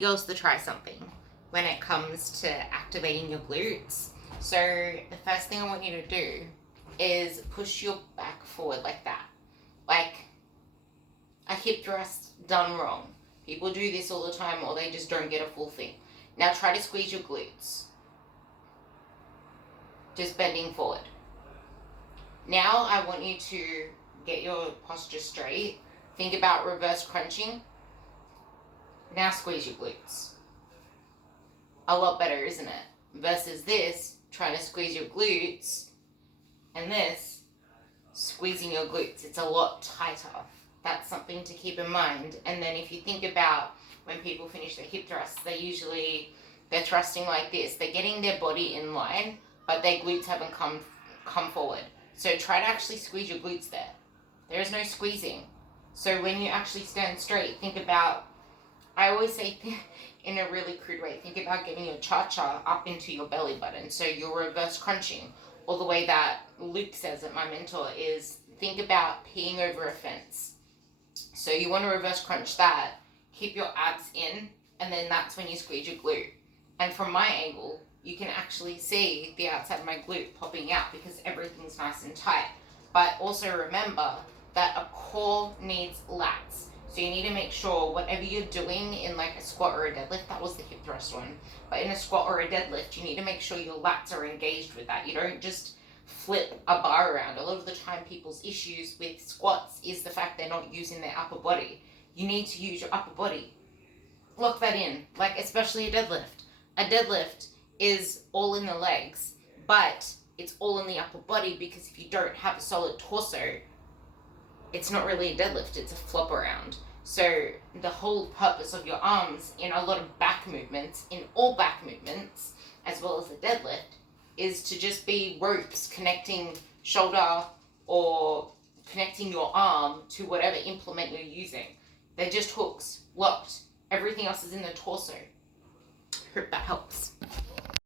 Goes to try something when it comes to activating your glutes. So the first thing I want you to do is push your back forward like that. Like a hip thrust done wrong. People do this all the time or they just don't get a full thing. Now try to squeeze your glutes. Just bending forward. Now I want you to get your posture straight. Think about reverse crunching. Now squeeze your glutes. A lot better, isn't it? Versus this, trying to squeeze your glutes, and this, squeezing your glutes. It's a lot tighter. That's something to keep in mind. And then if you think about when people finish their hip thrusts, they're thrusting like this. They're getting their body in line, but their glutes haven't come forward. So try to actually squeeze your glutes there. There is no squeezing. So when you actually stand straight, think about, I always say in a really crude way, think about getting your cha-cha up into your belly button. So you're reverse crunching. Or the way that Luke says it, my mentor, is think about peeing over a fence. So you want to reverse crunch that, keep your abs in, and then that's when you squeeze your glute. And from my angle, you can actually see the outside of my glute popping out because everything's nice and tight. But also remember that a core needs lats. So you need to make sure whatever you're doing in like a squat or a deadlift, that was the hip thrust one, but in a squat or a deadlift, you need to make sure your lats are engaged with that. You don't just flip a bar around. A lot of the time people's issues with squats is the fact they're not using their upper body. You need to use your upper body. Lock that in, like especially a deadlift. A deadlift is all in the legs, but it's all in the upper body because if you don't have a solid torso, it's not really a deadlift, it's a flop around. So the whole purpose of your arms in a lot of back movements, in all back movements, as well as the deadlift, is to just be ropes connecting shoulder or connecting your arm to whatever implement you're using. They're just hooks, locked. Everything else is in the torso. Hope that helps.